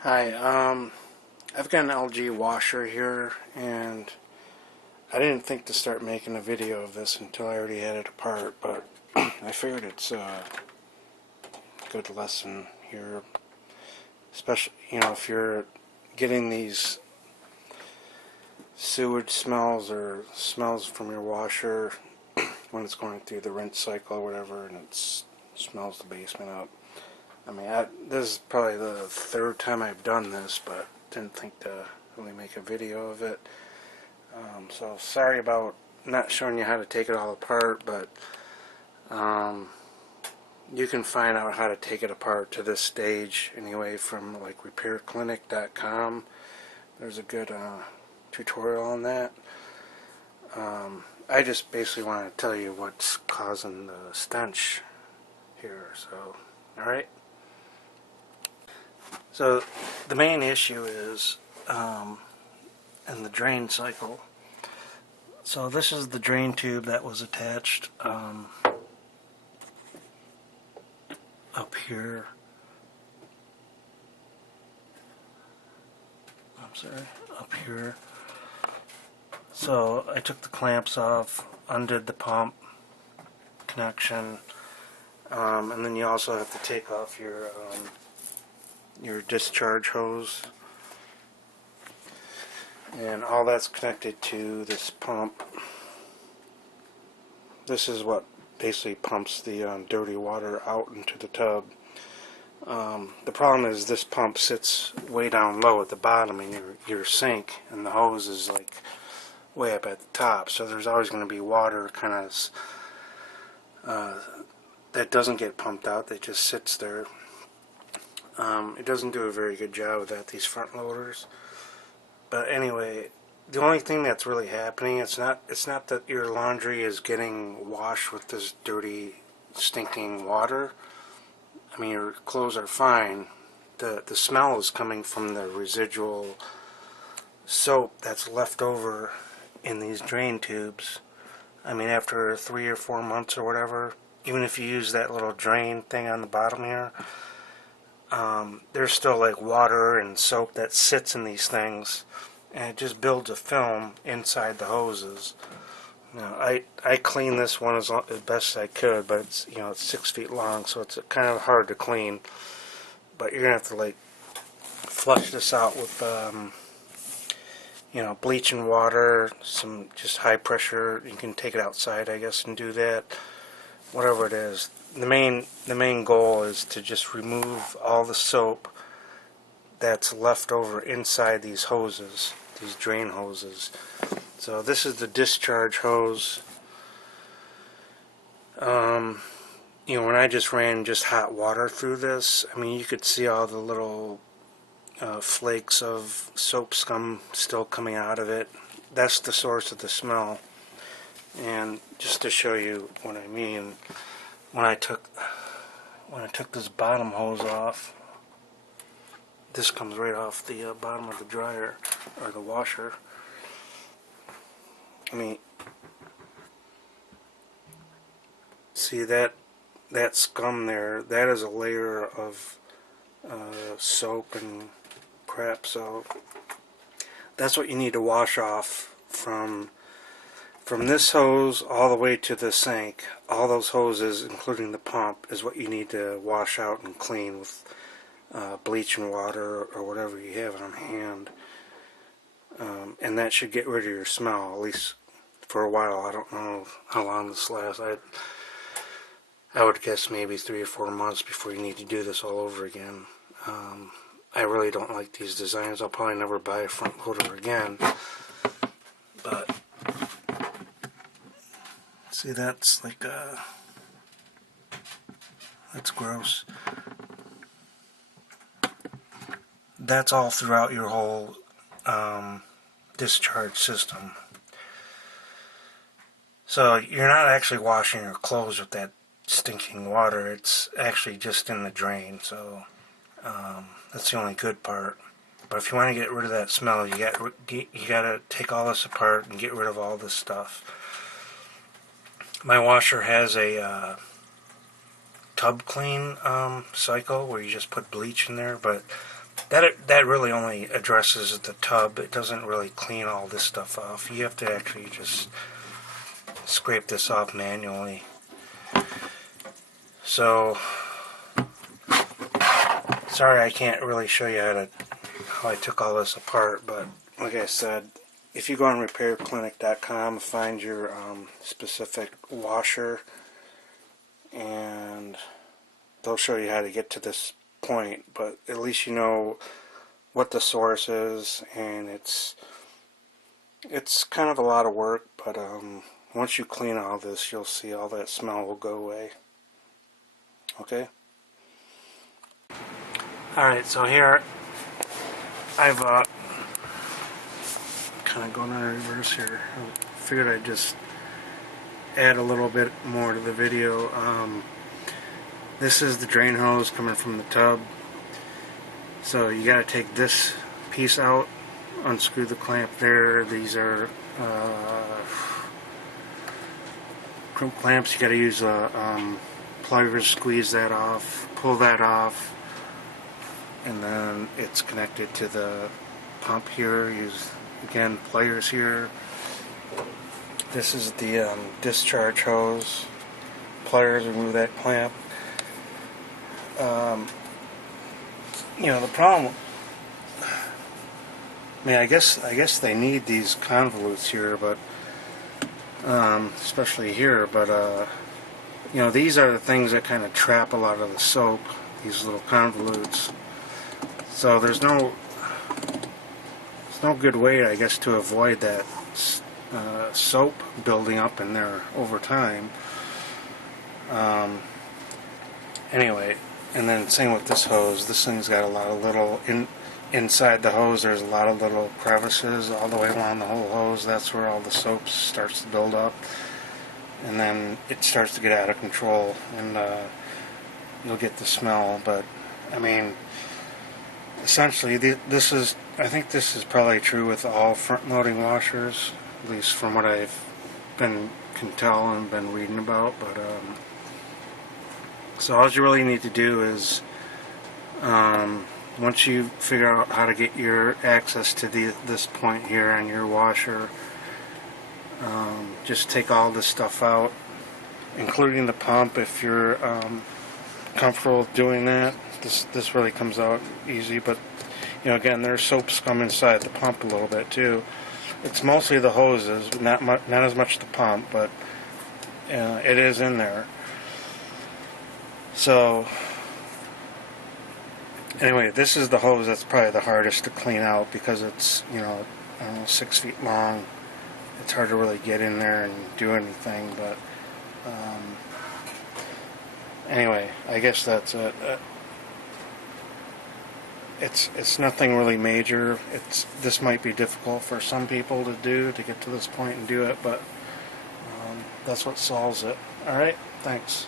Hi, I've got an LG washer here, and I didn't think to start making a video of this until I already had it apart, but I figured it's a good lesson here, especially, if you're getting these sewage smells or smells from your washer when it's going through the rinse cycle or whatever, and it smells the basement up. I mean, this is probably the third time I've done this, but didn't think to really make a video of it. So sorry about not showing you how to take it all apart, but you can find out how to take it apart to this stage anyway from like repairclinic.com. There's a good tutorial on that. I just basically want to tell you what's causing the stench here. So, alright. So the main issue is in the drain cycle. So this is the drain tube that was attached up here. I'm sorry, up here. So I took the clamps off, undid the pump connection, and then you also have to take off your discharge hose, and all that's connected to this pump. This is what basically pumps the dirty water out into the tub. The problem is this pump sits way down low at the bottom in your sink, and the hose is like way up at the top, so there's always going to be water kind of that doesn't get pumped out, that just sits there. It doesn't do a very good job with that, these front loaders. But anyway, the only thing that's really happening, it's not that your laundry is getting washed with this dirty, stinking water. I mean, your clothes are fine. The smell is coming from the residual soap that's left over in these drain tubes. I mean, after 3 or 4 months or whatever, even if you use that little drain thing on the bottom here, there's still like water and soap that sits in these things, and it just builds a film inside the hoses. Now, I cleaned this one as best I could, but it's it's 6 feet long, so it's kind of hard to clean. But you're gonna have to like flush this out with bleach and water, some just high pressure. You can take it outside, I guess, and do that. Whatever it is, the main goal is to just remove all the soap that's left over inside these hoses, these drain hoses. So this is the discharge hose. When I just ran just hot water through this, I mean, you could see all the little flakes of soap scum still coming out of it. That's the source of the smell. And just to show you what I mean, when I took this bottom hose off, this comes right off the bottom of the dryer or the washer. I mean, see that scum there? That is a layer of soap and crap. So that's what you need to wash off from this hose all the way to the sink. All those hoses, including the pump, is what you need to wash out and clean with bleach and water or whatever you have on hand. And that should get rid of your smell, at least for a while. I don't know how long this lasts. I would guess maybe 3 or 4 months before you need to do this all over again. I really don't like these designs. I'll probably never buy a front loader again. But see, that's like that's gross. That's all throughout your whole discharge system. So you're not actually washing your clothes with that stinking water. It's actually just in the drain. So that's the only good part. But if you want to get rid of that smell, you gotta take all this apart and get rid of all this stuff. My washer has a tub clean cycle where you just put bleach in there, but that really only addresses the tub. It doesn't really clean all this stuff off. You have to actually just scrape this off manually. So, sorry I can't really show you how I took all this apart, but like I said, if you go on repairclinic.com, find your specific washer, and they'll show you how to get to this point, but at least you know what the source is, and it's kind of a lot of work, but once you clean all this, you'll see all that smell will go away. Okay? Alright, so here I've kind of going in reverse here. I figured I'd just add a little bit more to the video. This is the drain hose coming from the tub. So you got to take this piece out, unscrew the clamp there. These are crimp clamps. You got to use pliers, squeeze that off, pull that off, and then it's connected to the pump here. Use again pliers here. This is the discharge hose. Pliers remove that clamp. You know, the problem, I mean, I guess they need these convolutes here, but especially here, but you know, these are the things that kind of trap a lot of the soap, these little convolutes. So there's no good way, I guess, to avoid that soap building up in there over time. Anyway, and then same with this hose. This thing's got a lot of little inside the hose. There's a lot of little crevices all the way along the whole hose. That's where all the soap starts to build up, and then it starts to get out of control, and you'll get the smell. But I mean, essentially, I think this is probably true with all front-loading washers, at least from what can tell and been reading about. But so all you really need to do is, once you figure out how to get your access to this point here on your washer, just take all this stuff out, including the pump if you're comfortable with doing that. This really comes out easy, but you know, again, there's soap scum inside the pump a little bit too. It's mostly the hoses, not as much the pump, but it is in there. So anyway, this is the hose that's probably the hardest to clean out because it's, you know, I don't know, 6 feet long. It's hard to really get in there and do anything, but anyway, I guess that's it. It's nothing really major. This might be difficult for some people to do, to get to this point and do it, but that's what solves it. Alright, thanks.